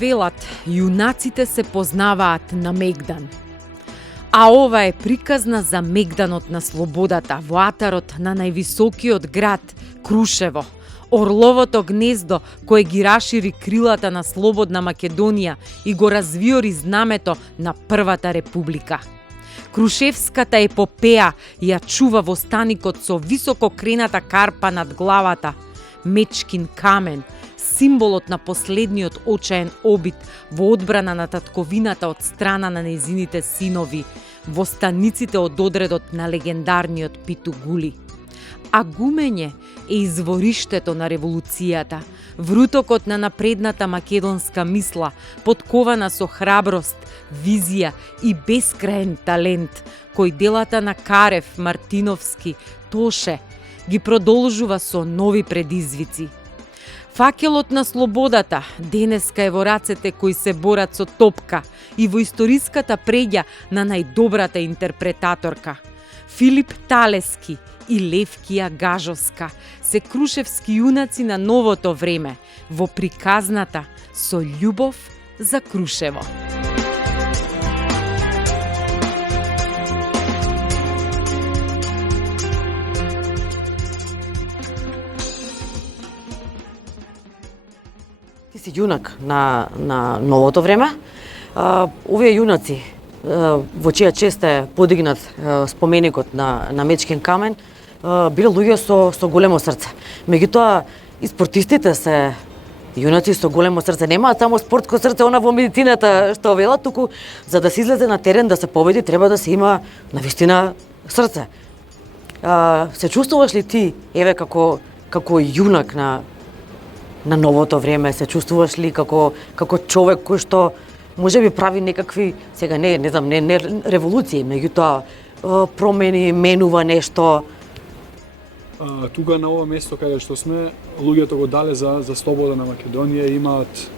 Велат, јунаците се познаваат на Мегдан. А ова е приказна за Мегданот на слободата, владарот на највисокиот град, Крушево, орловото гнездо кое ги расшири крилата на слободна Македонија и го развиори знамето на Првата република. Крушевската епопеја ја чува во станикот со високо крената карпа над главата, мечкин камен, символот на последниот очаен обид во одбрана на татковината од страна на нејзините синови, во станиците од одредот на легендарниот Питу Гули. А Гумење е извориштето на револуцијата, врутокот на напредната македонска мисла, подкована со храброст, визија и бескраен талент, кој делата на Карев, Мартиновски, Тоше ги продолжува со нови предизвици. Факелот на слободата денеска е во рацете кои се борат со топка и во историската преѓа на најдобрата интерпретаторка. Филип Талески и Левкија Гажовска се крушевски јунаци на новото време во приказната Со љубов за Крушево. Ти си јунак на новото време. Овие јунаци во чија чест е подигнат споменикот на Мечкин камен, биле луѓе со големо срце. Меѓутоа, и спортистите се јунаци со големо срце. Немаат само спортско срце, она во медицината што велат, туку за да се излезе на терен да се победи, треба да се има навистина срце. Се чувствуваш ли ти, еве, како јунак на новото време, се чувствуваш ли како човек кој што може би прави некакви, сега не знам, не револуции, меѓутоа промени, менува нешто? Тука на ова место каде што сме, луѓето го дале за слобода на Македонија, имаат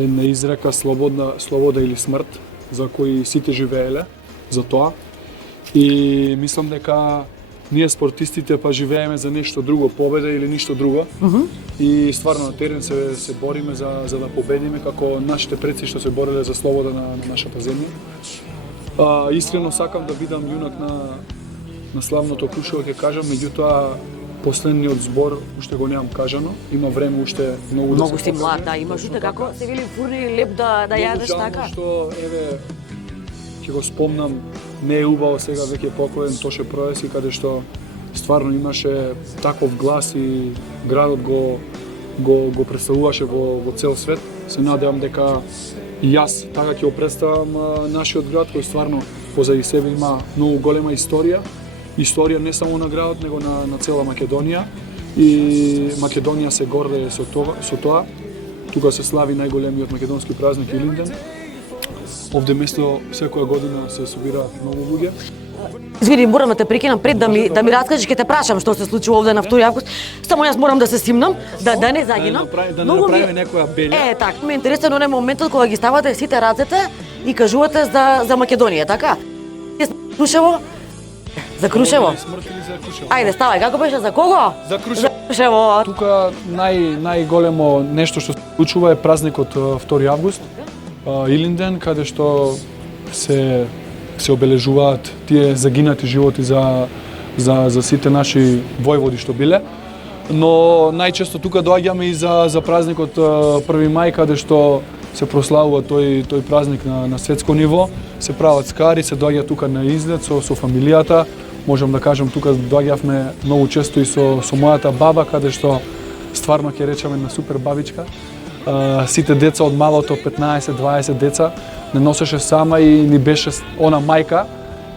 една изрека слобода или смрт, за кои сите живееле за тоа. И мислам дека ние спортистите па живееме за нешто друго, победа или ништо друго. И стварно на терен се бориме за да победиме, како нашите предци што се бореле за слобода на нашата земја. Искрено сакам да бидам јунак на славното Крушево, ќе кажам, меѓутоа последниот збор уште го немам кажано. Има време уште многу да се си млад, да, имаш уште како се вели фурни леп да јадеш така. Што еве ќе го спомнам, не е убаво сега веќе покоен Тоше Проеси, каде што стварно имаше таков глас и градот го представуваше во цел свет. Се надевам дека и јас така ќе го представам нашиот град, кој стварно позади себе има многу голема историја. Историја не само на градот, него на цела Македонија. И Македонија се гордее со тоа. Тука се слави најголемиот македонски празник Илинден. Овде место секоја година се собираат многу луѓе. Извини, морам да те прекинам пред да ми раскажеш, ќе те прашам што се случи овде на 2 август. Само јас морам да се симнам, да не загинам. Да не направиме некоја белја. Така, ме интересен оној моментот кога ги ставате сите рацете и кажувате за Македонија, така? Крушево? За Крушево? Ајде, ставај, како беше, за кого? За Крушево. За Крушево. Тука најголемо нешто што се случува е празникот 2 август, Илинден, каде што се обележуваат тие загинати животи за сите наши војводи што биле. Но најчесто тука доаѓаме и за празникот 1 мај, каде што се прославува тој празник на светско ниво. Се прават скари, се доаѓа тука на излет со фамилијата. Можам да кажам, тука доаѓавме многу често и со мојата баба, каде што стварно ќе речеме на супер бабичка. Сите деца од малото, 15-20 деца, не носеше сама и ни беше она мајка.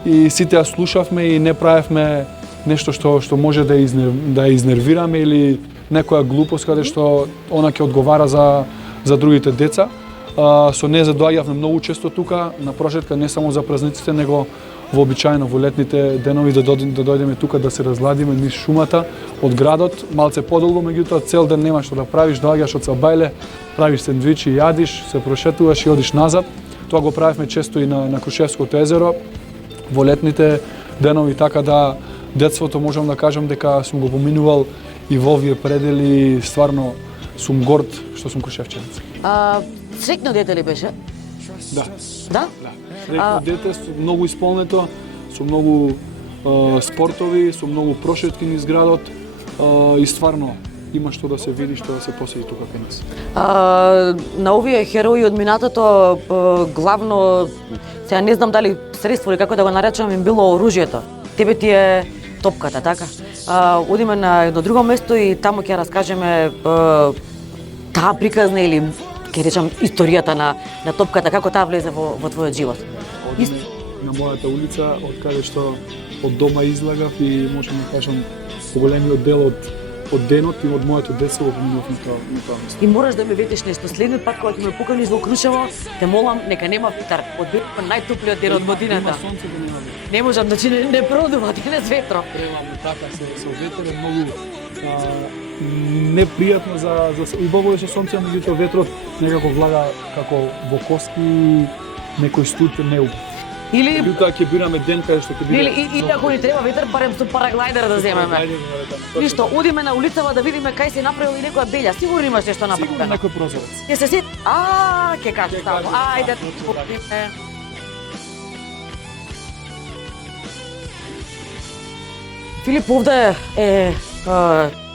И сите ја слушавме и не правевме нешто што може да ја изнервираме или некоја глупост каде што она ќе одговара за другите деца. Со неја доаѓавме многу често тука, на прошетка не само за празниците, него вообичаено во летните денови да дојдеме тука да се разладиме низ шумата од градот, малце подолго, меѓутоа цел ден нема што да правиш, доаѓаш од Сабајле, правиш сендвичи, јадиш, се прошетуваш и одиш назад. Тоа го правевме често и на Крушевското езеро во летните денови, така да детството можам да кажам дека сум го поминувал и во овие предели, стварно сум горд што сум крушевчанец. Среќно дете ли беше? Да. Да? Да. Среќно дете, многу исполнето, со многу спортови, со многу прошетки низ градот и стварно има што да се види, што да се посети тука кај нас. На овие херои од минатото главно, сега не знам дали средство или како да го наречам, им било оружјето. Тебе ти е топката, така? Одиме на едно друго место и таму ќе раскажеме таа приказна или ќе речам историјата на топката, како таа влезе во твојот живот. Одиме на мојата улица, од каде што од дома излагав и можам да кажам поголемиот дел од денот и од моето детство го поминав на тоа место. И мораш да ме ветиш нешто. Следниот пат кога ќе ме поканиш во Крушево, те молам нека нема ветар. Од најтоплиот ден од годината. Има сонце, да нема ветер. Не можам, значи не продува, денес ветро. Требаме така со ветер е многу непријатно за убаво е со сонце, меѓутоа ветрот некако влага како во коски, некој студ не убав. Или Меѓутоа ќе бираме ден каде што ќе биде. или ако ни треба ветер, барем со параглайдер да земеме. Ништо, одиме на улицава да видиме кај се направил и некоја белја. Сигурно имаш нешто Сигурно направено. некој прозорец. Ќе се сет. Ќе кажеш таму. Ајде, одиме. Филип, овде е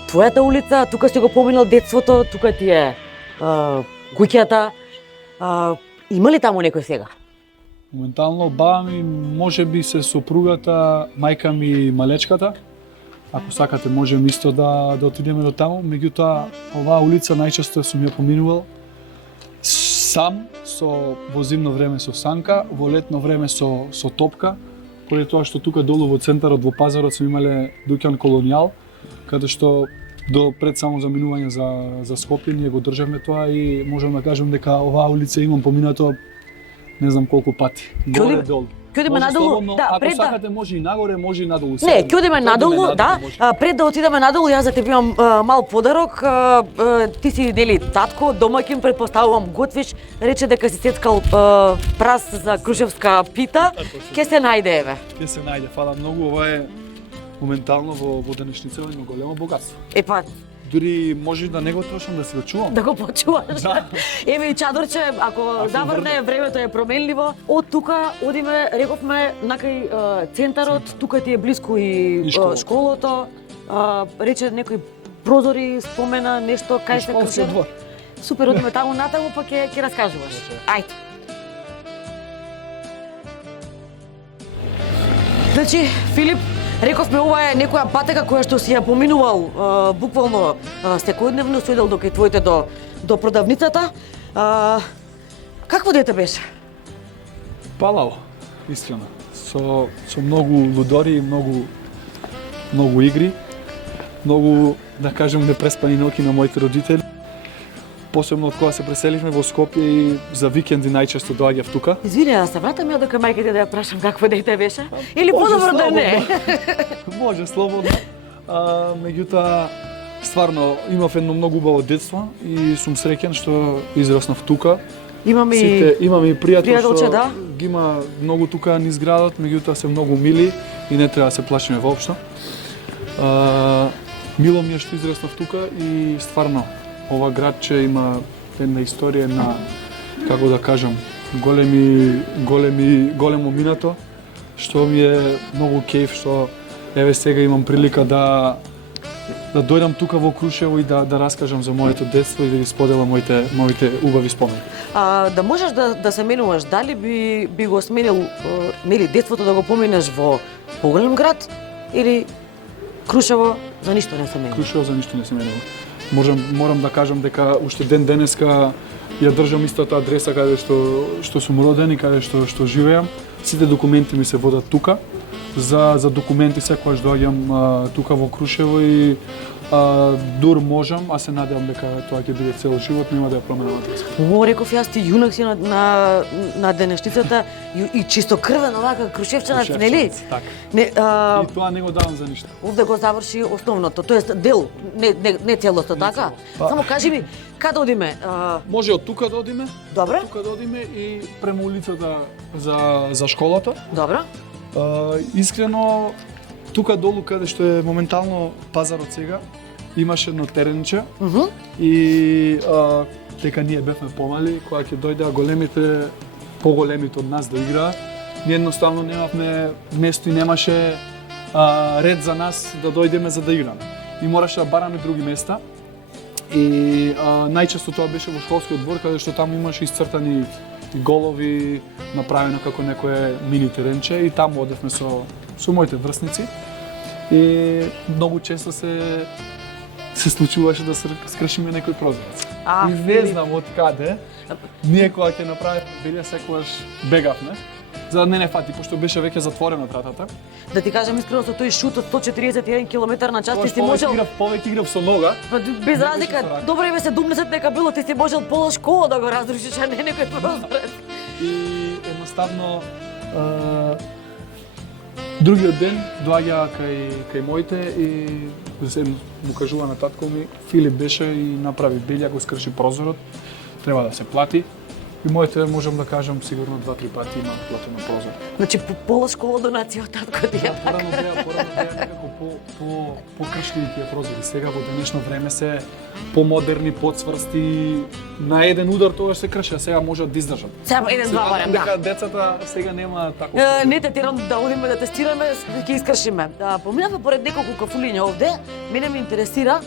твојата улица, тука си го поминал детството, тука ти е куќата. Има ли таму некој сега? Моментално баба ми можеби се сопругата, мајка ми и малечката. Ако сакате можеме исто да отидеме до таму, меѓутоа оваа улица најчесто сум ја поминувал сам, во зимно време со санка, во летно време со топка, поради тоа што тука долу во центарот во пазарот сме имале дуќан Колонијал, каде што до пред само заминување за Скопје ние го државме тоа и можам да кажам дека оваа улица имам поминато не знам колку пати. Горе долу. Ќе одиме Може надолу, слободно, да, ако пред да. сакате може и нагоре, може и надолу. Не, ќе одиме надолу, да. Пред да отидеме надолу, јас за тебе имам мал подарок. Ти си нели татко, домаќин, претпоставувам готвиш, рече дека си сецкал прас за крушевска пита. Ќе се најде еве. Ќе се најде, фала многу, ова е моментално во денешница едно големо богатство. Епа, Дури може да не го трошам да си го чувам. да го почуваш. Да. Еве и чадорче, ако заврне, времето е променливо. Од тука одиме, рековме, накај центарот, тука ти е блиску и школата. школото. Рече некои прозори, спомена нешто кај се Школскиот двор. Супер, одиме таму натаму, па ќе раскажуваш. Ајде. Значи, Филип, рековме ова е некоја патека која што си ја поминувал буквално секојдневно, со идел до кај твоите до продавницата. Какво дете беше? Палаво, искрено. Со многу лудори, многу игри, многу, да кажем, непреспани ноќи на моите родители. Посебно од кога се преселивме во Скопје и за викенди најчесто доаѓав тука. Извини, да се вратам ја до кај мајките да ја прашам какво дете беше? Или подобро да не? Може слободно. Меѓутоа, стварно имав едно многу убаво детство и сум среќен што израснав тука. Имам Имам и пријател што да? ги има многу тука низ градот, меѓутоа се многу мили и не треба да се плашиме воопшто. Мило ми е што израснав тука и стварно ова градче има една историја на, како да кажам, големо минато, што ми е многу кејф што еве сега имам прилика да дојдам тука во Крушево и да раскажам за моето детство и да ги споделам моите убави спомени. Да можеш да се менуваш, дали би го сменил нели детството да го поминеш во поголем град или Крушево за ништо не се менува? Крушево за ништо не се менува. Морам да кажам дека уште ден денеска ја држам истата адреса каде што сум роден и каде што живеам. Сите документи ми се водат тука. За документи секогаш доаѓам тука во Крушево и дур можам, а се надевам дека тоа ќе биде цел живот, нема да ја променам адреса. Во, реков јас ти јунак си на денешницата и чистокрвен онака крушевчанец, нели? Така. Не, И тоа не го давам за ништо. овде го заврши основното, тоест дел, не целото, така? Само кажи ми, каде одиме? Може од тука да одиме, Добро? тука да одиме и према улицата за школата. Добро? Искрено, тука долу каде што е моментално пазарот сега, имаше едно теренче и дека ние бевме помали, кога ќе дојдеа големите, поголемите од нас да играат, ние едноставно немавме место и немаше ред за нас да дојдеме за да играме. И мораше да бараме други места. И најчесто тоа беше во школскиот двор, каде што таму имаше исцртани голови, направено како некое мини теренче, и таму одевме со моите врсници. И многу често се случуваше да скршиме некој прозорец. И не знам од каде, ние кога ќе направиме белја секогаш бегавме, за да не фати, пошто беше веќе затворена вратата. Да ти кажам искрено, со тој шут од 141 км на час ти си можел... Повеќе играв со нога. Без разлика, добро име 70 нека било, ти си можел пола школа да го разрушиш, а не некој прозорец. И едноставно другиот ден доаѓа кај моите и се му кажува на татко ми, Филип беше и направи белја, го скрши прозорот, треба да се плати. И моите, можам да кажам, сигурно 2-3 пати имаат платено прозор. Значи, пола школа донација од татко ти е така. Порано беа некако покршливи тие прозори. Сега во денешно време се помодерни, подсврсти, на еден удар тоа се крши, а сега можат да издржат. Сега еден-два барем, да. Дека децата сега нема тако. Не те терам да одиме да тестираме, ќе искршиме. Поминавме поред неколку кафулиња овде, мене ме интересира,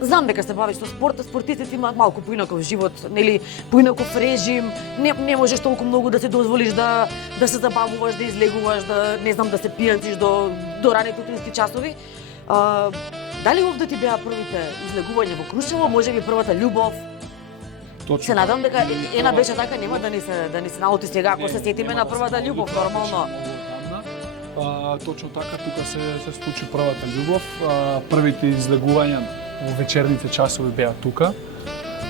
знам дека се бавиш со спорт, спортистите имаат малку поинаков живот, нели, поинаков режим, не можеш толку многу да се дозволиш да се забавуваш, да излегуваш, да не знам да се пијанциш до ранете утрински часови. Дали овде ти беа првите излегувања во Крушево, можеби првата љубов? Точно. Се надам дека Ена беше така, нема да ни се наоти сега ако се сетиме на првата љубов, нормално. Точно така, тука се случи првата љубов, првите излегувања во вечерните часови беа тука.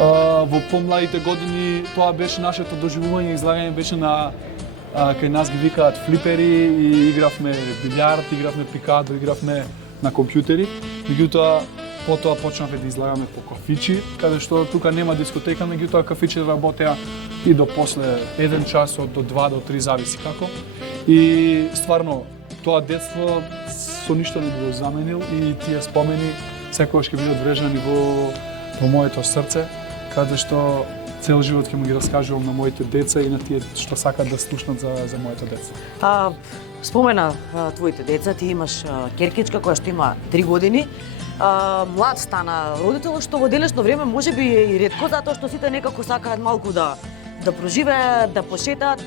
Во помладите години тоа беше нашето доживување, излагање беше на кај нас ги викаат флипери и игравме билјард, игравме пикадо, игравме на компјутери. Меѓутоа потоа почнавме да излагаме по кафичи, каде што тука нема дискотека, меѓутоа кафичи работеа и до после 1 час, до 2 до 3 зависи како. И стварно тоа детство со ништо не го заменил и тие спомени секогаш ќе бидат врежани во моето срце, каде што цел живот ќе му ги раскажувам на моите деца и на тие што сакаат да слушнат за моето детство. Спомена твоите деца, ти имаш керкичка која што има 3 години. Млад стана родител, што во денешно време можеби е и ретко, затоа што сите некако сакаат малку да проживеат, да пошетаат.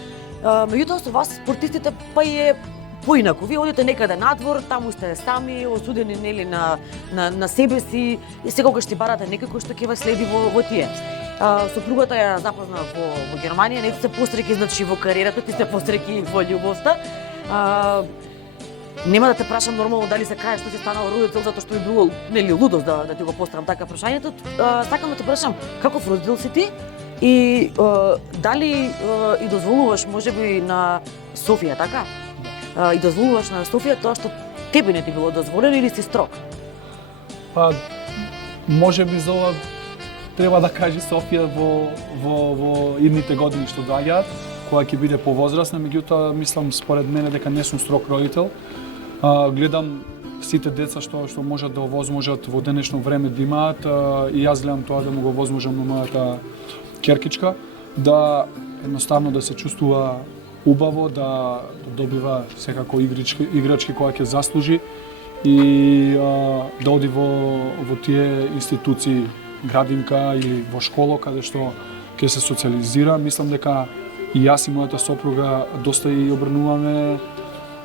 Меѓутоа со вас спортистите па е поинаку. Вие одите некаде надвор, таму сте сами, осудени нели на себе си и секогаш си барате некако што ќе ве следи во тие. Сопругата ја запозна во Германија, не се посреќи значи во кариерата, ти се посреќи во љубовта. Нема да те прашам нормално дали се каеш што си станал родител, затоа што би било нели лудост да ти го поставам така прашањето. Сакам да те прашам каков родител си ти и дали и дозволуваш можеби на Софија, така? И дозволуваш на Софија тоа што тебе не ти било дозволено или си строг? Па можеби за ова треба да кажи Софија во идните години што доаѓаат, кога ќе биде повозрасна, меѓутоа мислам според мене дека не сум строг родител. Гледам сите деца што можат да овозможат во денешно време да имаат и јас гледам тоа да му го овозможам на мојата керкичка, да едноставно да се чувствува убаво, да добива секако играчки која ќе заслужи и да оди во тие институции, градинка или во школа каде што ќе се социализира. Мислам дека и јас и мојата сопруга доста и обрнуваме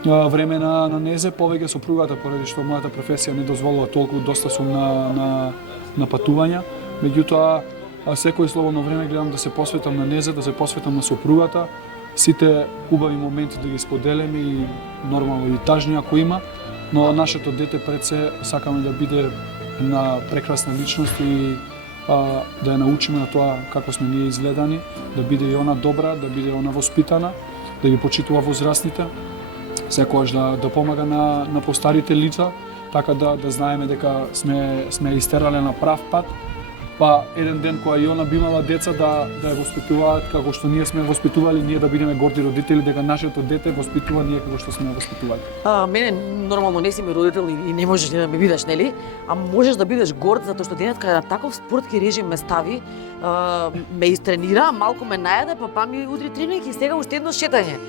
време на незе, повеќе сопругата поради што мојата професија не дозволува толку, доста сум на патувања. Меѓутоа секој слободно време гледам да се посветам на незе, да се посветам на сопругата. Сите убави моменти да ги споделиме и нормално и тажни ако има, но нашето дете пред се сакаме да биде една прекрасна личност и да ја научиме на тоа како сме ние изгледани, да биде и она добра, да биде она воспитана, да ги почитува возрастните, секогаш да помага на постарите лица, така да знаеме дека сме истерале на прав пат па еден ден кога и она би имала деца да ја воспитуваат како што ние сме воспитували, ние да бидеме горди родители дека нашето дете воспитува ние како што сме ја воспитували. Мене нормално не си ми родител и не можеш ни да ме видиш, нели? А можеш да бидеш горд затоа што денеска на таков спортски режим ме стави, ме истренира, малку ме најаде, па ми удри тренинг и сега уште едно шетање.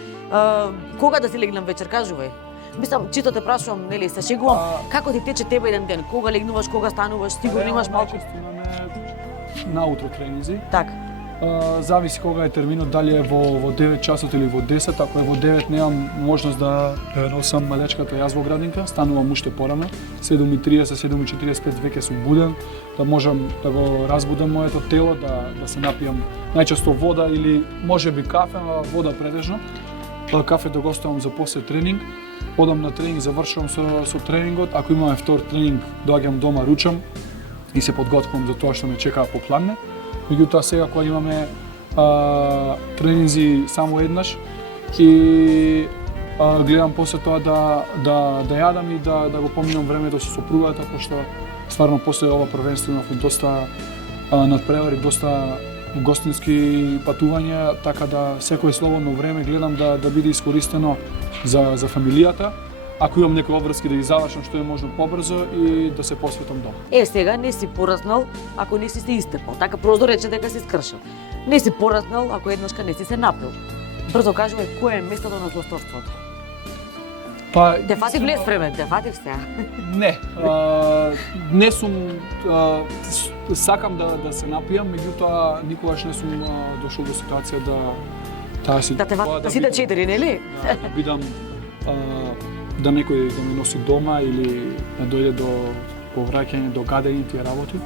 Кога да си легнам вечер, кажувај. Мислам, чисто те прашувам, нели, се шегувам, како ти тече тебе еден ден? Кога легнуваш, кога стануваш, сигурно имаш малку наутро тренинзи. Так. Зависи кога е терминот, дали е во 9 часот или во 10, ако е во 9 немам можност да носам малечката јас во градинка, станувам уште порано, 7:30, 7:45 веќе сум буден, да можам да го разбудам моето тело, да се напијам најчесто вода или можеби кафе, а вода претежно. Кафе да го оставам за после тренинг, одам на тренинг, завршувам со тренингот, ако имаме втор тренинг, доаѓам дома, ручам и се подготвувам за тоа што ме чека по пладне. Меѓутоа сега кога имаме тренинзи само еднаш и гледам после тоа да јадам и да го поминам времето со сопругата, пошто стварно после ова првенство имав доста надпревари, доста гостински патувања, така да секој слободно време гледам да биде искористено за фамилијата. Ако имам некои обврски да ги завршам што е можно побрзо и да се посветам дома. Сега не си пораснал ако не си се истепал. Така прозор рече дека си скршил. Не си пораснал ако еднашка не си се напил. Брзо кажувај кој е местото на злосторството. Па Те фатив лес време, те фатив сега. Не, не сум сакам да се напијам, меѓутоа никогаш не сум дошол до ситуација да те фатат сите 4, нели? Да бидам да некој да ме носи дома или да дојде до повраќање до гадење тие работи.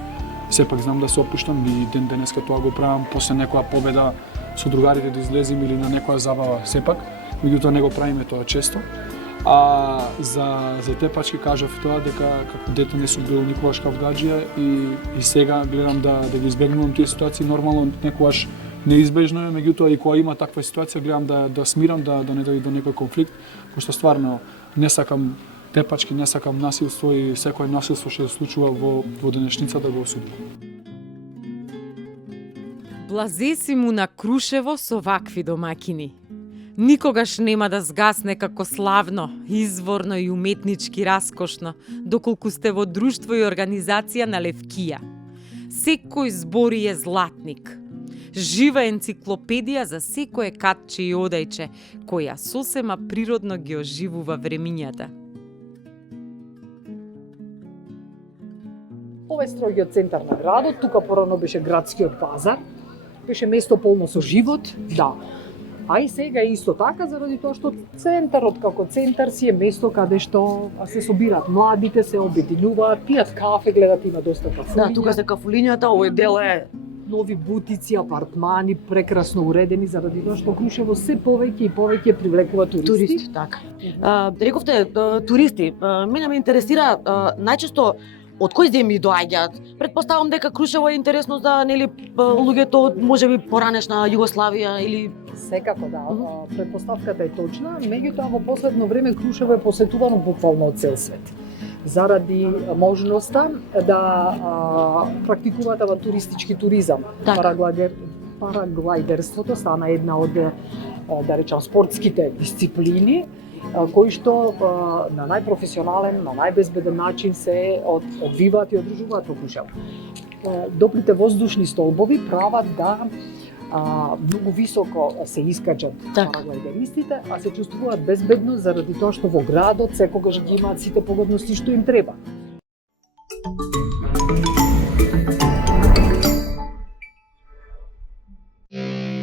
Сепак знам да се опуштам и ден денеска тоа го правам после некоја победа со другарите да излезем или на некоја забава сепак, меѓутоа не го правиме тоа често. А за тепачки кажав тоа дека како дете не сум бил никогаш кавгаџија и сега гледам да ги избегнувам тие ситуации. Нормално некогаш неизбежно е, меѓутоа и кога има таква ситуација гледам да смирам, да не дојде до некој конфликт, пошто стварно не сакам тепачки, не сакам насилство и секој насилство што се случува во денешница да го осудам. Блазе си му на Крушево со вакви домакини. Никогаш нема да згасне како славно, изворно и уметнички раскошно, доколку сте во друштво и организација на Левкија. Секој збори е златник. Жива енциклопедија за секое катче и одајче, која сосема природно ги оживува времињата. Ова е строгиот центар на градот, тука порано беше градскиот пазар, беше место полно со живот, да. А и сега е исто така, заради тоа што центарот како центар си е место каде што се собираат младите, се обединуваат, пијат кафе, гледат има доста кафулиња. Да, тука се кафулињата, овој дел е нови бутици, апартмани, прекрасно уредени, заради тоа што Крушево се повеќе и повеќе привлекува туристи. така. Рековте туристи, мене ме интересира најчесто од кои земји доаѓаат. Претпоставам дека Крушево е интересно за нели луѓето од можеби поранешна Југославија или Секако да, претпоставката е точна, меѓутоа во последно време Крушево е посетувано буквално од цел свет. Заради можноста да практикуваат авантуристички туризам. Параглајдерството стана една од, да речам, спортските дисциплини, кои што на најпрофесионален, на најбезбеден начин се одвиваат и одржуваат во Крушево. Доплите воздушни столбови прават да многу високо се искачат параглајдеристите, а се чувствуваат безбедно заради тоа што во градот секогаш ги имаат сите погодности што им треба.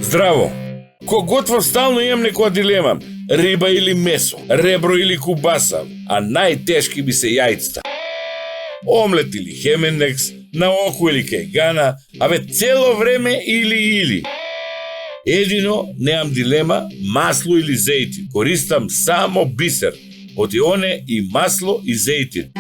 Здраво! Кога готвам стално имам некоја дилема. Риба или месо, ребро или кубаса, а најтешки би се јајцата. Омлет или хемендекс, на око или кајгана, цело време или. Едино, неам дилема, масло или зејтин. Користам само бисер. Од ионе и масло и зејтин.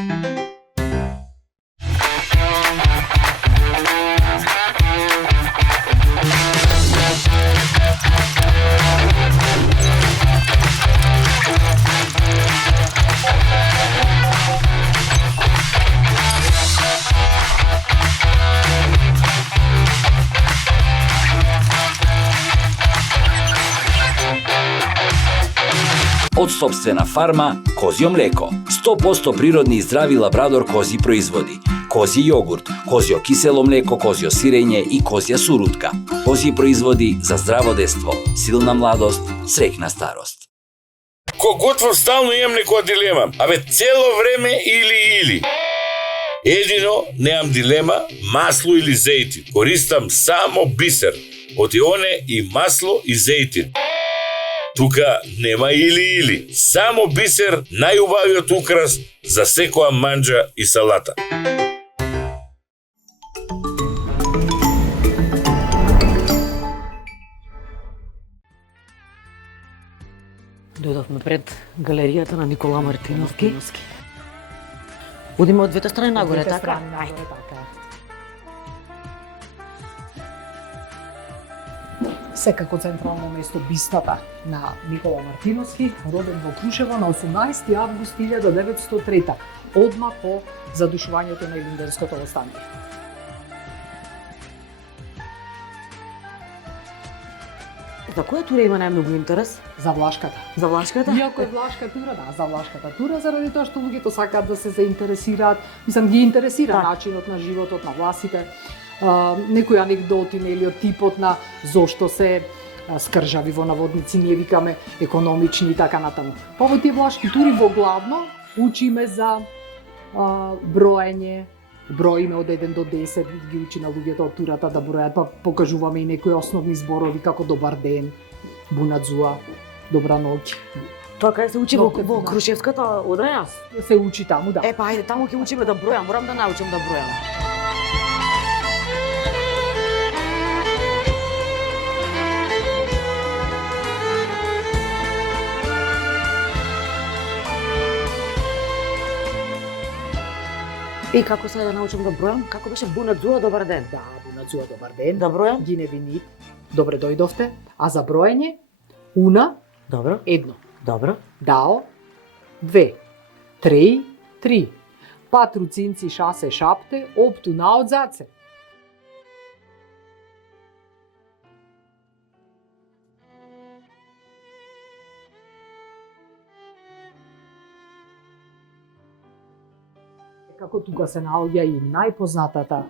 Од сопствена фарма Козјо млеко. 100% природни и здрави лабрадор кози производи. Козји јогурт, козјо кисело млеко, козјо сирење и козја сурутка. Козји производи за здраво детство, силна младост, среќна старост. Ко готвам стално имам некоја дилема. Абе, цело време или. Едино, немам дилема, масло или зејтин. Користам само бисер. Од ионе и масло и зејтин. Тука нема или. Само бисер, најубавиот украс за секоја манџа и салата. Дојдовме пред галеријата на Никола Мартиновски. Одиме од двете страни нагоре, така? Ајде. Секако централно место бистата на Никола Мартиновски, роден во Крушево на 18 август 1903, одма по задушувањето на Илинденското востание. За која тура има најмногу интерес? За Влашката. За Влашката? Иако е Влашка тура, да, за Влашката тура, заради тоа што луѓето сакаат да се заинтересираат, ги интересира начинот на животот на власите, некои анегдоти, нели, од типот на зошто се скржави во наводници, ние викаме економични и така натаму. Па во тие влашки тури во главно учиме за броење, броиме од 1 до 10, ги учи на луѓето од турата да бројат, па покажуваме и некои основни зборови како добар ден, бунадзуа, добра ноќ. Тоа кај се учи во Крушевската одраја? Се учи таму, да. Па ајде, таму ќе учиме да бројам, морам да научам да бројам. И како се да научам да бројам? Како беше бунадзуа добар ден? Да, бунадзуа добар ден. Да бројам? Гиневинит, добре дојдовте. А за броење, уна, Добро. 1. Добро. Дао, 2. Треј, 3. Патруцинци шасе шапте, опту наодзаце. Како тука се наоѓа и најпознатата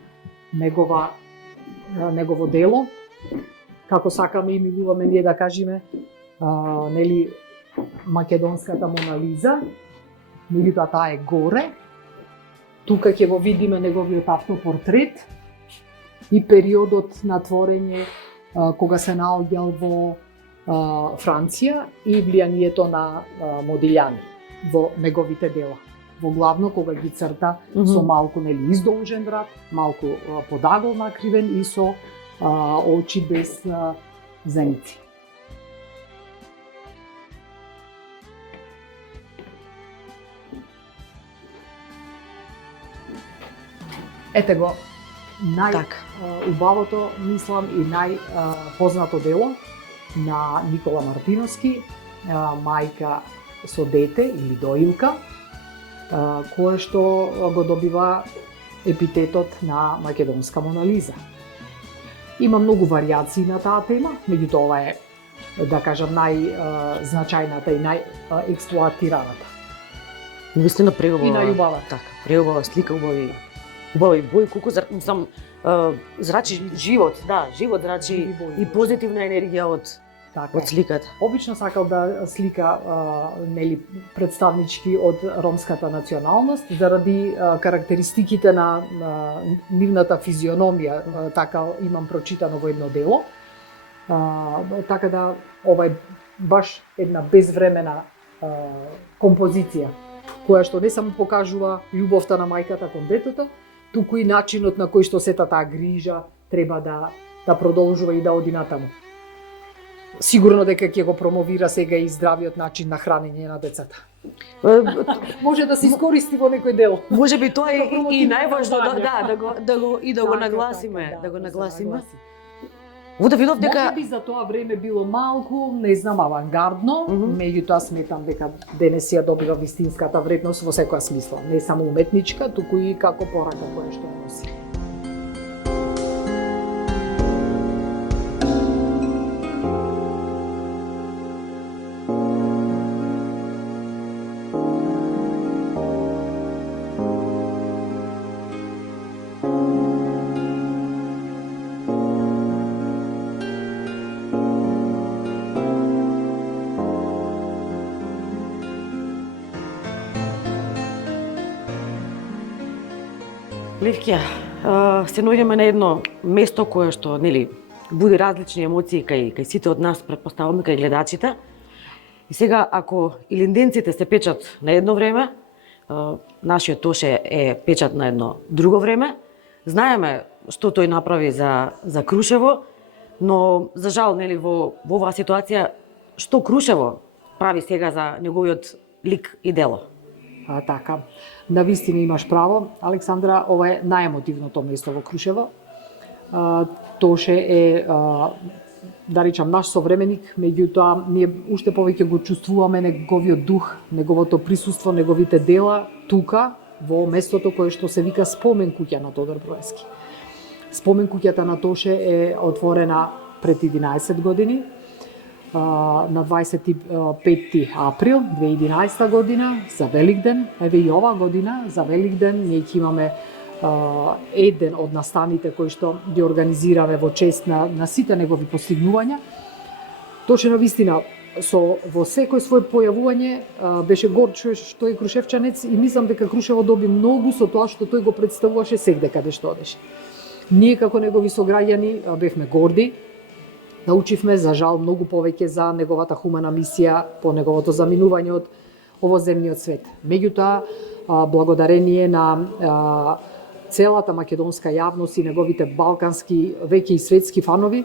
негово дело, како сакаме и милуваме ние да кажеме, нели, македонската Мона Лиза, меѓутоа таа е горе. Тука ќе го видиме неговиот автопортрет и периодот на творење кога се наоѓал во Франција и влијанието на Модилјани во неговите дела. Во главно кога ги црта со малку, нели, издолжен врат, малку подагол накривен и со очи без зеници. Ете го најубавото, мислам, и најпознато дело на Никола Мартиновски, мајка со дете или доилка, кое што го добива епитетот на македонска Мона Лиза. Има многу варијации на таа тема, меѓутоа ова е, да кажам, најзначајната и најексплоатираната. Навистина преубава. И најубава. Така, преубава слика, убави бои, колку зрачи живот, да, живот зрачи и позитивна енергија од сликата. Обично сакал да слика нели представнички од ромската националност заради карактеристиките на нивната физиономија, така имам прочитано во едно дело. Така да ова е баш една безвремена композиција која што не само покажува љубовта на мајката кон детето, туку и начинот на кој што сета таа грижа треба да продолжува и да оди натаму. Сигурно дека ќе го промовира сега и здравиот начин на хранење на децата. Може да се искористи во некој дел. Може би тоа е и најважно да го нагласиме, да го нагласиме. Да видов дека може би за тоа време било малку, не знам, авангардно, меѓутоа сметам дека денес ја добива вистинската вредност во секоја смисла, не само уметничка, туку и како порака која што ја носи. Левкија, се наоѓаме на едно место кое што, нели, буди различни емоции кај сите од нас, претпоставуваме кај гледачите. И сега, ако илинденците се печат на едно време, нашиот Тоше е печат на едно друго време, знаеме што тој направи за Крушево, но за жал, нели, во оваа ситуација, што Крушево прави сега за неговиот лик и дело? Така, навистина имаш право, Александра, ова е најемотивното место во Крушево. Тоше е, да речам, наш современик, меѓутоа ние уште повеќе го чувствуваме неговиот дух, неговото присуство, неговите дела тука, во местото кое што се вика Спомен куќа на Тодор Броевски. Спомен куќата на Тоше е отворена пред 11 години, на 25 април 2011 година за Великден. Еве и ова година за Великден ние ќе имаме еден од настаните кои што ги организираме во чест на сите негови постигнувања. Тоше навистина во секој свој појавување беше горд што е крушевчанец и мислам дека Крушево доби многу со тоа што тој го представуваше сегде каде што одеше. Ние како негови сограѓани бевме горди. Научивме, за жал, многу повеќе за неговата хумана мисија по неговото заминување од овоземниот свет. Меѓутоа, благодарение на целата македонска јавност и неговите балкански, веќе и светски фанови,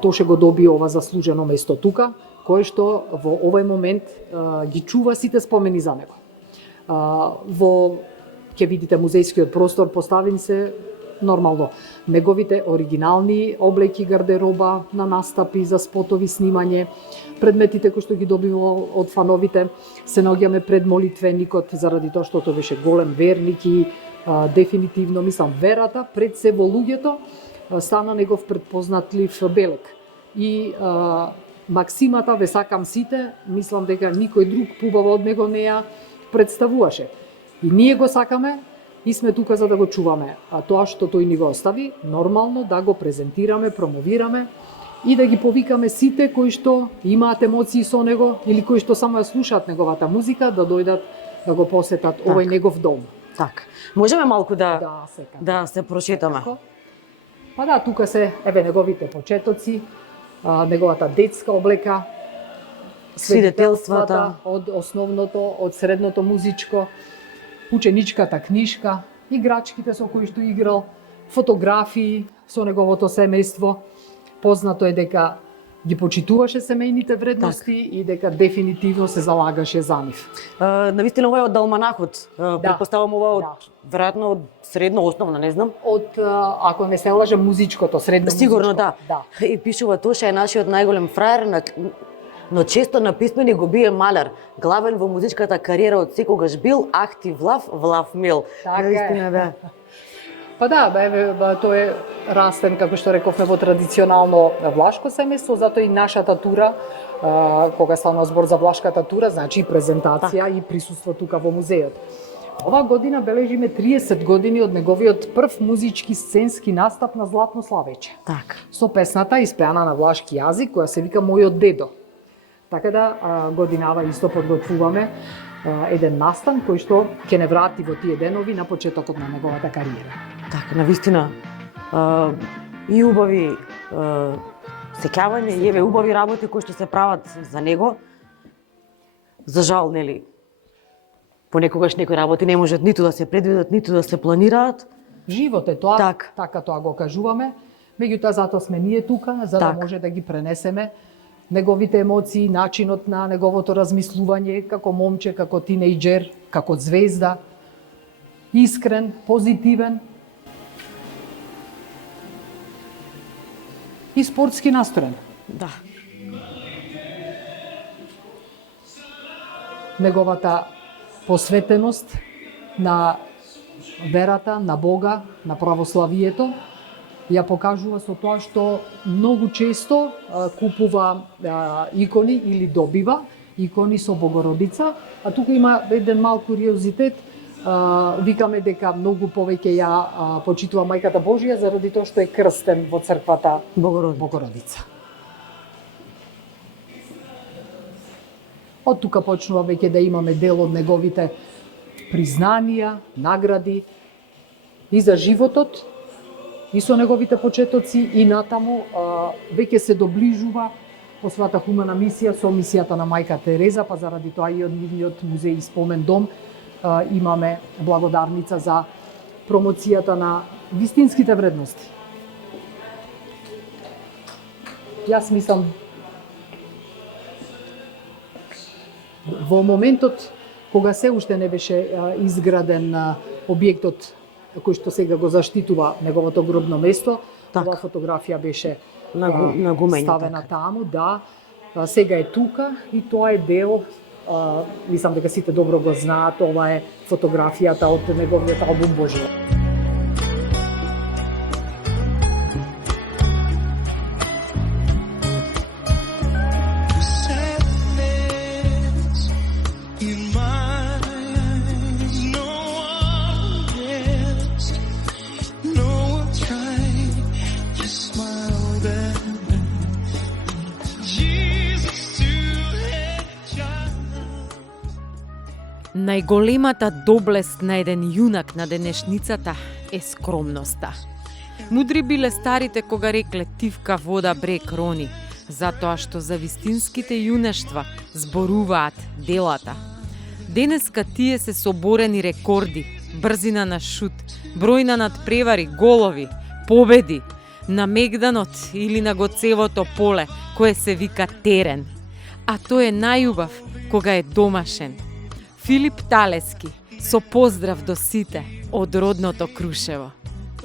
Тоше го доби ова заслужено место тука, кое што во овој момент ги чува сите спомени за него. Ќе видите музејскиот простор поставен се нормално. Неговите оригинални облеки, гардероба на настапи за спотови, снимање, предметите кои што ги добива од фановите, се наоѓаме пред молитвеникот заради тоа што тој беше голем верник и дефинитивно, мислам, верата пред се во луѓето стана негов предпознатлив белег. И максимата "Ве сакам сите", мислам дека никој друг пубаво од него не ја представуваше. И ние го сакаме, и сме тука за да го чуваме. А тоа што тој ни го остави, нормално да го презентираме, промовираме и да ги повикаме сите кои што имаат емоции со него или кои што само ја слушаат неговата музика, да дојдат да го посетат овој негов дом. Така. Можеме малку да се прошетаме. Па да, тука се еве неговите почетоци, неговата детска облека, свидетелствата од основното, од средното музичко, ученичката книжка, играчките со кои што играл, фотографии со неговото семејство. Познато е дека ги почитуваше семејните вредности и дека дефинитивно се залагаше за нив. Навистина ова е од Алманахот. Претпоставам ова од веројатно од средно основна, не знам. Од ако не се лажам музичкото, средно музичко. Сигурно да. И пишува Тоше е нашиот најголем фраер, но често на писмени го бие малер. Главен во музичката кариера од секогаш бил, ахти влав мил. Навистина да. Па да, тој е растен, како што рековме, во традиционално влашко семејство, затоа и нашата тура, кога станува збор за влашката тура, значи и презентација и присуство тука во музејот. Ова година бележиме 30 години од неговиот прв музички сценски настап на Златно Славече. Така. Со песната испеана на влашки јазик, која се вика Мојот дедо. Така да годинава исто подготвуваме еден настан кој што ќе не врати во тие денови на почетокот на неговата кариера. Така, навистина и убави сеќавање, и еве убави работи кои што се прават за него. За жал, нели, понекогаш некои работи не можат ниту да се предвидат, ниту да се планираат. Живот е тоа, така тоа го кажуваме. Меѓутоа затоа сме ние тука за да може да ги пренесеме неговите емоции, начинот на неговото размислување како момче, како тинејџер, како звезда, искрен, позитивен и спортски настроен. Да. Неговата посветеност на верата, на Бога, на православието, ја покажува со тоа што многу често купува икони или добива икони со Богородица, а тука има еден мал куриозитет. Викаме дека многу повеќе ја почитува Мајката Божија заради тоа што е крстен во црквата Богородица. Од тука почнува веќе да имаме дел од неговите признанија, награди и за животот, и со неговите почетоци, и натаму веќе се доближува по својата хумана мисија со мисијата на мајка Тереза, па заради тоа и од нивниот музеј и спомен дом имаме благодарница за промоцијата на вистинските вредности. Јас мислам, во моментот кога се уште не беше изграден објектот кој што сега го заштитува неговото гробно место, оваа фотографија беше на гумење, ставена таму, да. Сега е тука и тоа е дел, мислам дека сите добро го знаат, ова е фотографијата од неговиот албум Божиот. Најголемата доблест на еден јунак на денешницата е скромноста. Мудри биле старите кога рекле тивка вода брег рони, затоа што за вистинските јунештва зборуваат делата. Денеска тие се соборени рекорди, брзина на шут, бројна надпревари, голови, победи, на мегданот или на гоцевото поле, кое се вика терен. А тој е најубав кога е домашен. Филип Талески, со поздрав до сите од родното Крушево.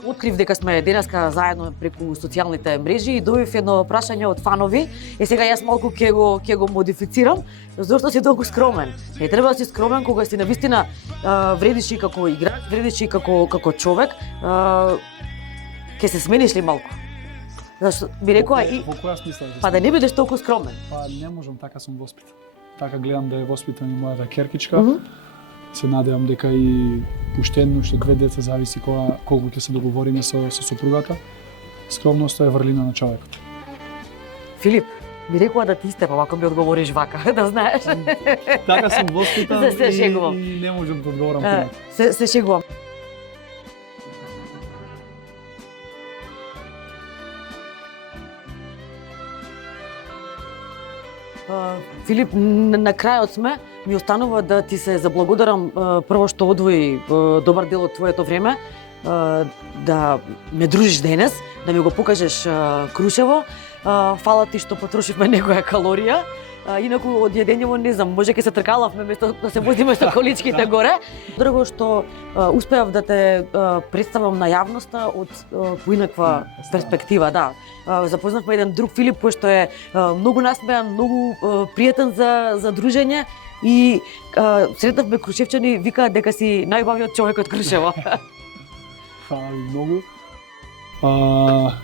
Открив дека сме денеска заедно преку социјалните мрежи и добив едно прашање од фанови. И сега јас малку ќе го модифицирам. Зошто си толку скромен? Не треба да си скромен кога си навистина вредиш и како играч, вредиш и како човек. Ќе се смениш ли малку? Зашто би рекоа и во која смисла? па да не бидеш толку скромен. Па не можам, така сум воспитан. Така гледам да е воспитана и мојата керкичка. Се надевам дека и уште едно, уште две деца, зависи колку ќе се договориме со сопругата. Скромноста е врлина на човекот. Филип, ми рекоа да ти истепам ако ми одговориш вака, да знаеш. Така сум воспитан се шегувам. и не можам да одговорам. Се шегувам. Филип, на крајот сме, ми останува да ти се заблагодарам прво што одвои добар дел од твоето време, да ме дружиш денес, да ми го покажеш Крушево. Фала ти што потрошивме некоја калорија. Инаку од јадењево не знам, може ќе се тркалавме место да се возиме со количките горе. Друго што успеав да те представам на јавноста од поинаква перспектива, да. Запознавме еден друг Филип кој што е многу насмеан, многу пријатен за дружење и сретнавме крушевчани викаат дека си најубавиот човек од Крушево. Фала ви многу.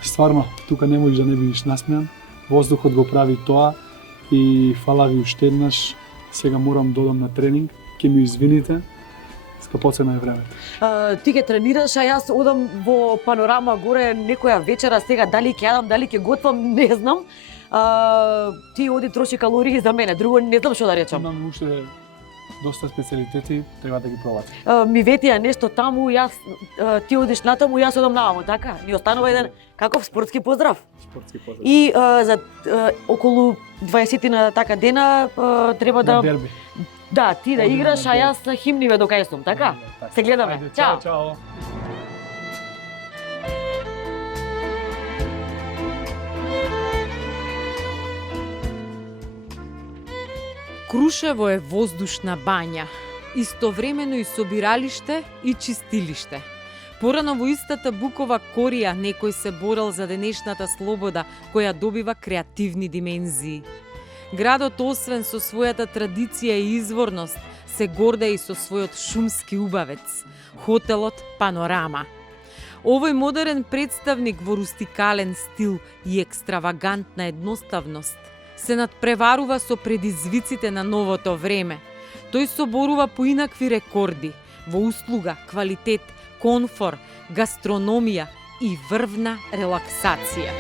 Стварно, тука не можеш да не бидеш насмеан. Воздухот го прави тоа и фала ви уште еднаш. Сега морам да одам на тренинг, ќе ми извините. Скапоцена е времето. Ти ќе тренираш, а јас одам во Панорама горе некоја вечера, сега дали ќе јадам, дали ќе готвам, не знам. Ти оди троши калории за мене, друго не знам што да речам. Имам уште доста специјалитети, треба да ги пробате. Ми ветија нешто таму, јас ти одиш натаму, јас одам наваму, така? Ни останува еден каков спортски поздрав. Спортски поздрав. И за околу 20 на така дена треба да... На дерби. Да, ти да Одиме играш, на а дерби. јас химниве до кај сум, така? Се гледаме. Ајде, Чао. чао. Крушево е воздушна бања, истовремено и собиралиште и чистилиште. Порано во истата Букова корија некој се борел за денешната слобода која добива креативни димензии. Градот, освен со својата традиција и изворност, се горде и со својот шумски убавец, хотелот Панорама. Овој модерен представник во рустикален стил и екстравагантна едноставност се надпреварува со предизвиците на новото време. Тој соборува поинакви рекорди во услуга, квалитет, конфор, гастрономија и врвна релаксација.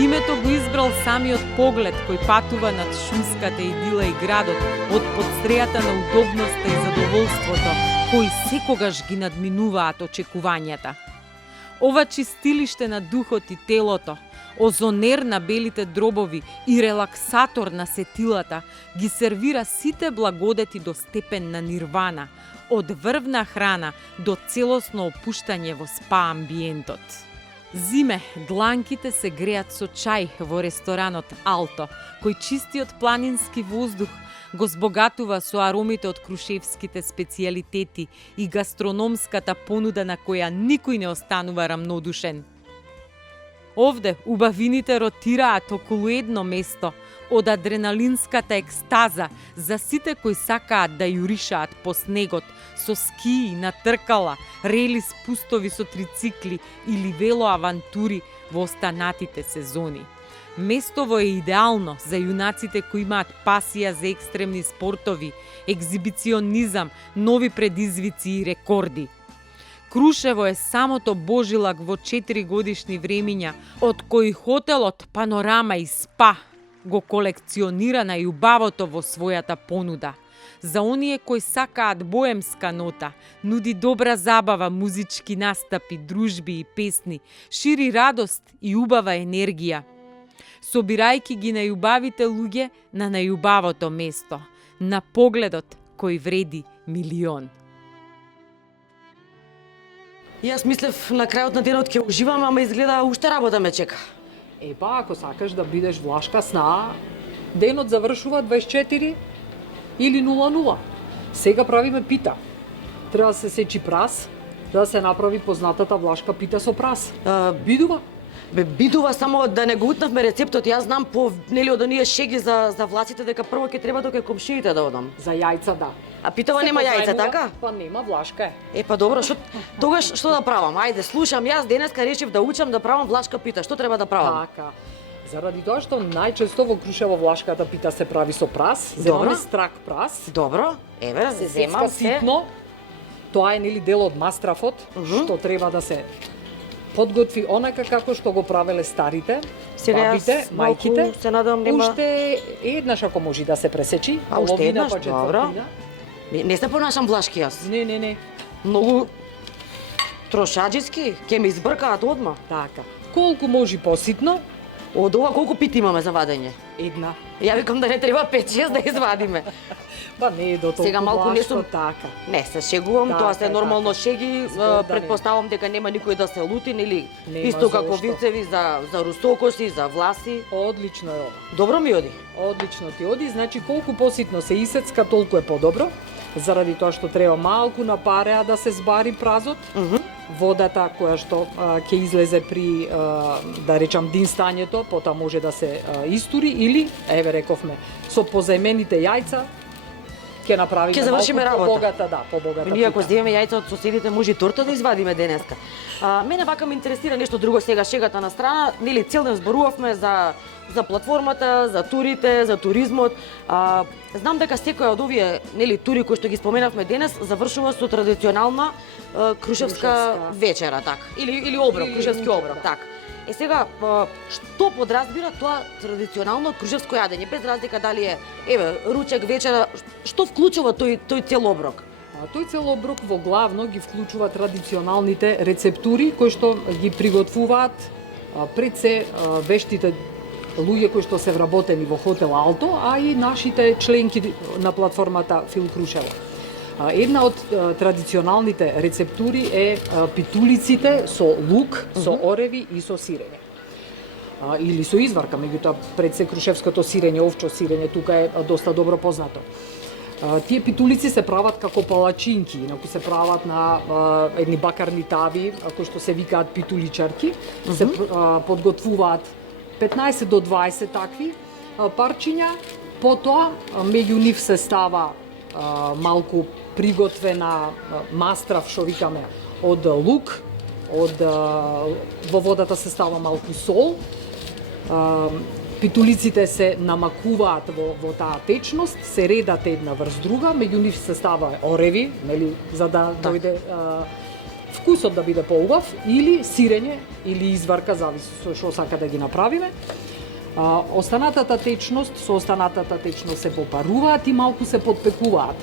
Името го избрал самиот поглед кој патува над шумската идила и градот од подстрејата на удобноста и задоволството кои секогаш ги надминуваат очекувањата. Ова чистилиште на духот и телото, озонер на белите дробови и релаксатор на сетилата ги сервира сите благодети до степен на нирвана, од врвна храна до целосно опуштање во спа амбиентот. Зиме, дланките се греат со чај во ресторанот Алто, кој чистиот планински воздух го збогатува со аромите од крушевските специјалитети и гастрономската понуда на која никој не останува рамнодушен. Овде убавините ротираат околу едно место од адреналинската екстаза за сите кои сакаат да јуришаат по снегот со скии на тркала, рели спустови со трицикли или велоавантури во останатите сезони. Местово е идеално за јунаците кои имаат пасија за екстремни спортови, екзибиционизам, нови предизвици и рекорди. Крушево е самото божилак во 4 годишни времиња, од кои хотелот Панорама и Спа го колекционира најубавото во својата понуда. За оние кои сакаат боемска нота, нуди добра забава, музички настапи, дружби и песни, шири радост и убава енергија. Собирајќи ги најубавите луѓе на најубавото место, на погледот кој вреди милион. Јас мислев на крајот на денот ќе уживам, ама изгледа уште работа ме чека. Епа, ако сакаш да бидеш влашка сна, денот завршува 24 или 00. Сега правиме пита. Треба да се сечи прас, да се направи познатата влашка пита со прас. Бидува? Бе, бидува, само да не го утнавме рецептот. Јас знам по нели од оние шеги за влаците дека прво ќе треба до кај комшиите да одам. За јајца, да. А питова нема јајца, така? Па нема, влашка е. Па добро, тогаш што да правам? Ајде, слушам, јас денеска решив да учам да правам влашка пита. Што треба да правам? Така. Заради тоа што најчесто во Крушево влашката пита се прави со прас, земаме страк прас. Добро, еве, Се земам се. ситно. Тоа е нели дел од мастрафот, што треба да се подготви онака како што го правеле старите, Сега бабите, јас малку мајките. се надевам нема. Уште еднаш ако може да се пресечи, А, уште половина еднаш, па добро. четвртина. Не се понашам влашки јас. Не. Многу трошаџиски, ќе ме избркаат одма. Така. Колку може поситно? Од ова колку пити имаме за вадење? Една. Ја викам да не треба 5-6 да извадиме. Па не е до толку Сега малку не влашко, сум така. Не се шегувам, Така тоа се е, нормално така. шеги, Збор да претпоставам дека нема никој да се лути или Нема исто како зошто. вицеви за русокоси, за власи. Одлично е ова. Добро ми оди. Одлично ти оди, значи колку поситно се исецка, толку е подобро, заради тоа што треба малку на пареа да се збари празот. Водата која што ќе излезе при да речам динстањето, потоа може да се истури или еве рековме со позајмените јајца ќе направиме Ќе завршиме малку работа. побогата, да, побогата. Ние ако пита. земеме јајца од соседите, може и торта да извадиме денеска. Мене вака ме интересира нешто друго сега, шегата на страна. Нели цел ден зборувавме за платформата, за турите, за туризмот. Знам дека секоја од овие нели тури кои што ги споменавме денес завршува со традиционална крушевска вечера, така. Или оброк, Или крушевски ручек, оброк, да. така. Сега, што подразбира тоа традиционално крушевско јадење, без разлика дали е, еве, ручек, вечера, што вклучува тој цел оброк? Тој цел оброк во главно ги вклучува традиционалните рецептури кои што ги приготвуваат пред се вештите луѓе кои што се вработени во хотел Алто, а и нашите членки на платформата Фил Крушево. Една од традиционалните рецептури е питулиците со лук, со ореви и со сирење. Или со изварка, меѓутоа пред се крушевското сирење, овчо сирење, тука е доста добро познато. Тие питулици се прават како палачинки, инаку се прават на едни бакарни тави, кои што се викаат питуличарки, се подготвуваат 15 до 20 такви парчиња, потоа меѓу нив се става малку приготвена мастрав, што викаме, од лук, во водата се става малку сол, питулиците се намакуваат во таа течност, се редат една врз друга, меѓу нив се става ореви, нели, за да дојде вкусот да биде поубав, или сирење, или изварка, зависи со што сака да ги направиме. Со останатата течност се попаруваат и малку се подпекуваат.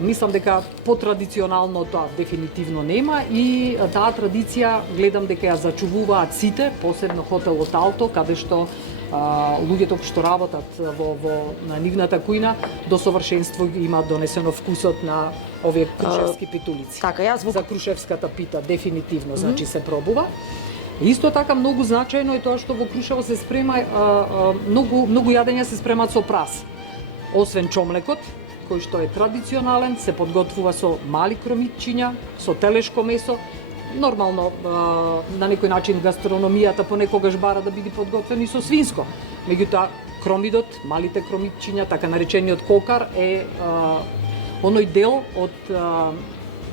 мислам дека потрадиционално тоа дефинитивно нема и таа традиција гледам дека ја зачувуваат сите, посебно хотелот Алто, каде што луѓето што работат на нивната кујна до совршенство има донесено вкусот на овие крушевски питулици. Така, јас За крушевската пита дефинитивно, значи се пробува. Исто така многу значајно е тоа што во Крушево се спрема многу јадења се спремаат со прас. Освен чомлекот, кој што е традиционален, се подготвува со мали кромитчиња, со телешко месо. Нормално, на некој начин гастрономијата понекогаш бара да биде подготвен и со свинско. Меѓутоа, кромидот, малите кромитчиња, така наречениот кокар, е оној дел од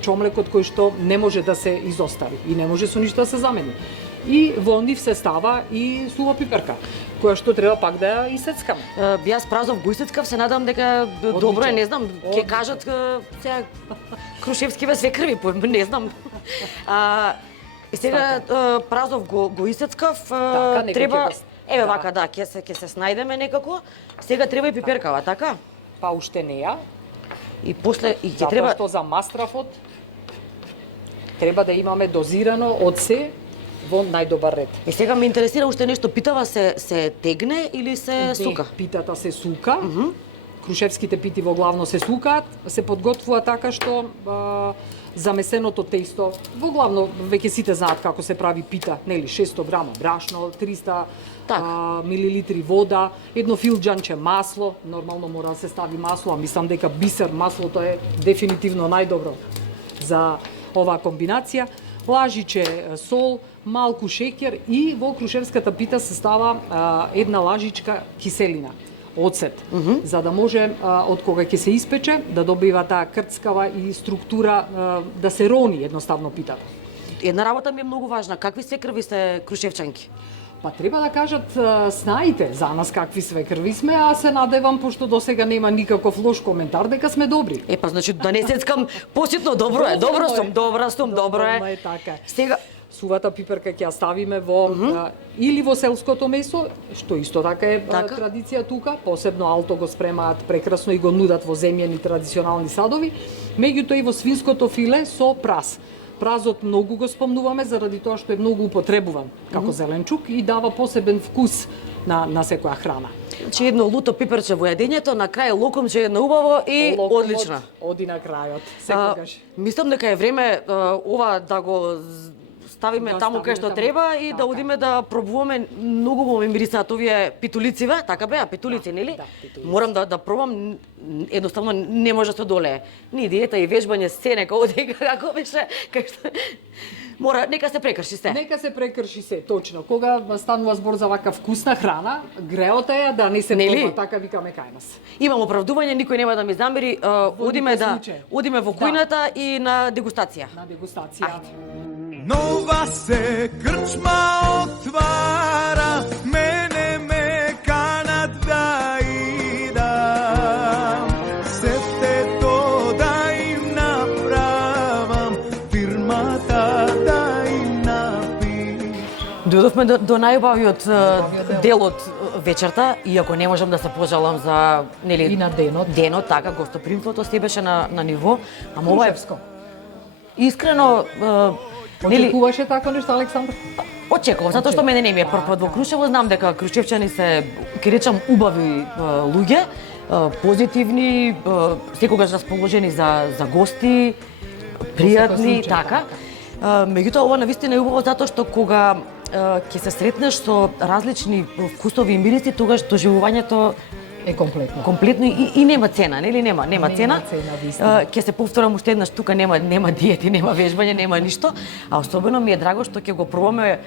чомлекот кој што не може да се изостави и не може со ништо да се замени. И во нив се става и сува пиперка, која што треба пак да ја исецкаме. Јас празов го исецкав, се надам дека добро е, не знам, ќе кажат сега крушевскиве свекрви, не знам. И сега празов го исецкав, треба еве вака да, ќе се снајдеме некако. Сега треба и пиперкава, така? Па уште не ја. И после и ќе Затоа треба што за мастрафот треба да имаме дозирано од се во најдобар ред. И сега ме интересира уште нешто, питава се тегне или се сука? Питата се сука. Крушевските пити во главно се сукаат, се подготвува така што замесеното тесто, во главно веќе сите знаат како се прави пита, нели 600 грама брашно, 300 милилитри вода, едно филџанче масло, нормално мора да се стави масло, а мислам дека бисер маслото е дефинитивно најдобро за оваа комбинација. Лажиче сол, малку шеќер и во крушевската пита се става една лажичка киселина, оцет, за да може од кога ќе се испече да добива таа крцкава и структура да се рони едноставно питата. Една работа ми е многу важна, какви свекрви сте крушевчанки? Па треба да кажат знаите за нас какви свекрви сме, а се надевам пошто досега нема никаков лош коментар дека сме добри. Па значи да не сецкам поситно, добро е, добра сум, добро е. Така. Сега Сувата пиперка ќе ја ставиме во или во селското месо, што исто така е традиција тука, посебно Алто го спремаат прекрасно и го нудат во земјени традиционални садови, меѓутоа и во свинското филе со прас. Празот многу го спомнуваме заради тоа што е многу употребуван како зеленчук и дава посебен вкус на секоја храна. че едно луто пиперче во јадењето, на крај локомче едно убаво и одлично. Оди на крајот, секогаш. Мислам дека е време ова да го ставиме таму кај што треба и да одиме да пробуваме. Многу ме мирисаат овие питулициве, така беа, питулици, нели? Морам да пробам, едноставно не може да се одолее. Ни диета и вежбање се нека оди како беше, кај што мора, нека се прекрши се. Нека се прекрши се, точно. Кога станува збор за вака вкусна храна, греота е да не се пробва, така викаме кај нас. Имам оправдување, никој нема да ми замери, одиме во кујната и на дегустација. На дегустација. Нова се крчма отвара, мене ме канат да идам. Сефтето да им направам, фирмата да им напишам. Дојдовме до најубавиот дел од вечерта, иако не можам да се пожалам за И на денот. Денот, така, гостопримството си беше на ниво, ама ова е Крушевско. искрено Очекуваше тако нешто, Александр? Очекував, затоа што мене не ми е прв пат во Крушево, знам дека крушевчани се, ќе речам, убави луѓе, позитивни, секогаш расположени за гости, пријатни, така. Меѓутоа, ова навистина е убаво затоа што кога ќе се сретнеш со различни вкусови и мириси, тогаш доживувањето Е комплетно. комплетно и нема цена, нели нема цена. вистина. Ќе се повторам уште еднаш, тука нема диети, нема вежбање, нема ништо, а особено ми е драго што ќе го пробаме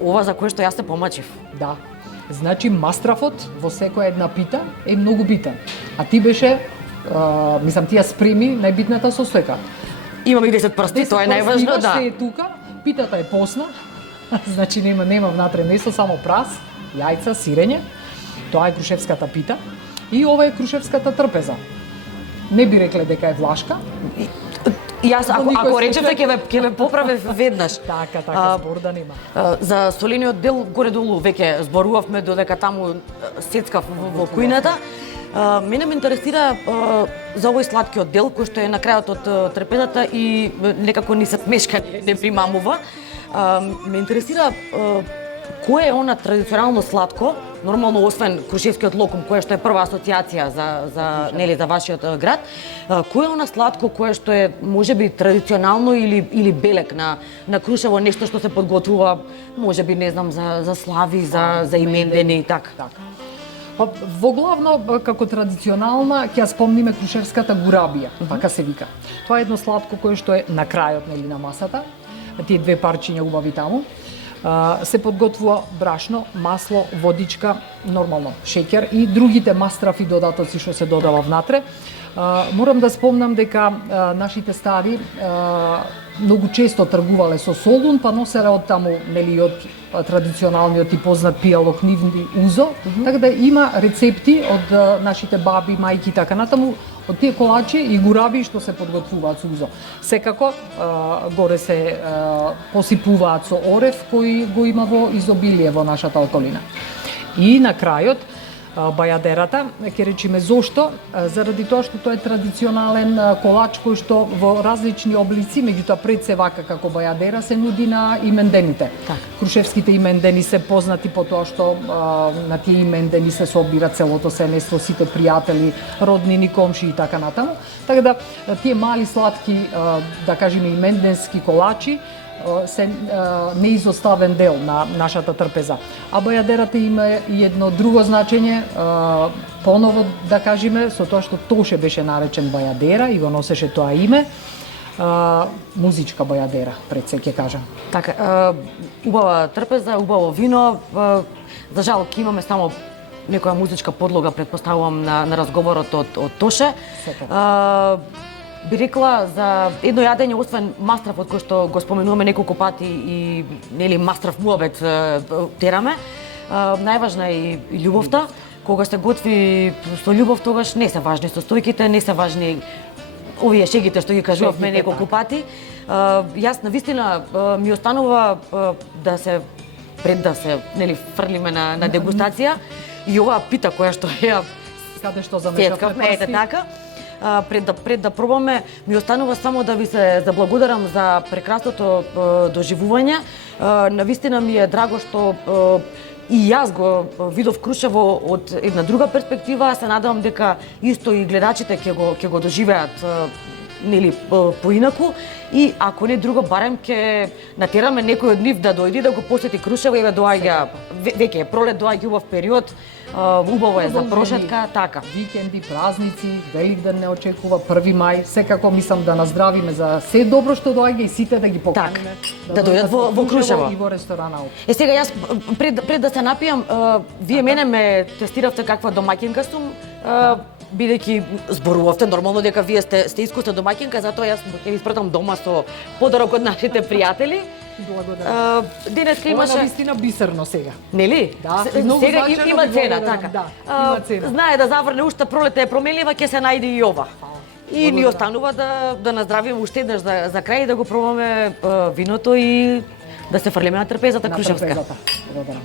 ова за кое што јас се помачив. Да. Значи мастрафот во секоја една пита е многу битен. А ти беше, мислам, ти ја спреми најбитната состојка. Имам и 10 прсти, тоа е најважно, да. Се е тука, питата е посна, значи нема внатре месо, само прас, јајца, сирење. Тоа е крушевската пита и ова е крушевската трпеза. Не би рекле дека е влашка. И јас ако речевте ќе ве поправев веднаш. Така, збор да нема. За солениот дел горе долу веќе зборувавме додека таму сецкав во кујната. Мене ме интересира за овој сладкиот дел кој што е на крајот од трпезата и некако ни се смешка, не примамува. Ме интересира кое е она традиционално сладко, нормално освен крушевскиот локум кое што е прва асоциација за вашиот град, кое е она сладко кое што е можеби традиционално или белек на Крушево, нешто што се подготвува можеби не знам за слави, за имендени и така. Во главно, како традиционална, ќе ја спомниме крушевската гурабија, така се вика. Тоа е едно сладко кое што е на крајот на масата, тие две парчиња убави таму. Се подготвува брашно, масло, водичка, нормално шеќер и другите мастрафи додатоци што се додава внатре. Морам да спомнам дека нашите стари многу често тргувале со солун, па носеле од таму, нели, од традиционалниот и познат пијалокнивни узо, така да има рецепти од нашите баби, мајки и така натаму, од тие колачи и гураби што се подготвуваат со узо. Секако, горе се посипуваат со орев кој го има во изобилие во нашата околина. И на крајот, бајадерата, ќе речеме зошто, заради тоа што тоа е традиционален колач кој што во различни облици, меѓутоа пред се вака како бајадера се нуди на имендените. Крушевските имендени се познати по тоа што на тие имендени се собира целото семејство, сите пријатели, роднини, комши и така натаму. Така да тие мали сладки, да кажеме именденски колачи се неизоставен дел на нашата трпеза. А бајадерата има и едно друго значење, поново да кажеме, со тоа што Тоше беше наречен бајадера и го носеше тоа име, музичка бајадера, пред се ќе кажам. Така, убава трпеза, убаво вино, за жал ќе имаме само некоја музичка подлога, претпоставувам на разговорот од Тоше. Би рекла за едно јадење, освен мастрафот кој што го споменуваме неколку пати и нели мастрав муабет тераме, најважна е и љубовта. Кога се готви со љубов, тогаш не се важни состојките, не се важни овие шегите што ги кажувавме неколку пати. Јас навистина ми останува пред да се нели фрлиме на дегустација и оваа пита која што ја каде што замешавме прсти. Така. Пред да пробаме, ми останува само да ви се заблагодарам за прекрасното доживување. Навистина ми е драго што и јас го видов Крушево од една друга перспектива. Се надевам дека исто и гледачите ќе го доживеат нели поинаку и ако не друго барем ќе натераме некој од нив да дојде да го посети Крушево. Еве доаѓа веќе пролет, доаѓа убав период. Убаво е за прошетка, така. Викенди, празници, Великден не очекува, 1 мај, секако мислам да наздравиме за се добро што доаѓа и сите да ги поканиме. Да дојдат во Крушево и во ресторана. Сега јас пред да се напијам, вие мене ме тестиравте каква домаќинка сум, бидејќи зборувавте нормално дека вие сте искусна домаќинка, затоа јас ќе ви спратам дома со подарок од нашите пријатели. Благодарам. Денеска имаше... Ова навистина бисерно сега. Нели? Да, сега има цена, така. Да, има цена. Знае да заврне уште пролета е промелива, ќе се најде и ова. И ни останува да наздравиме уште еднаш за крај и да го пробаме виното и да се фрлиме на трпезата крушевска. Благодарам.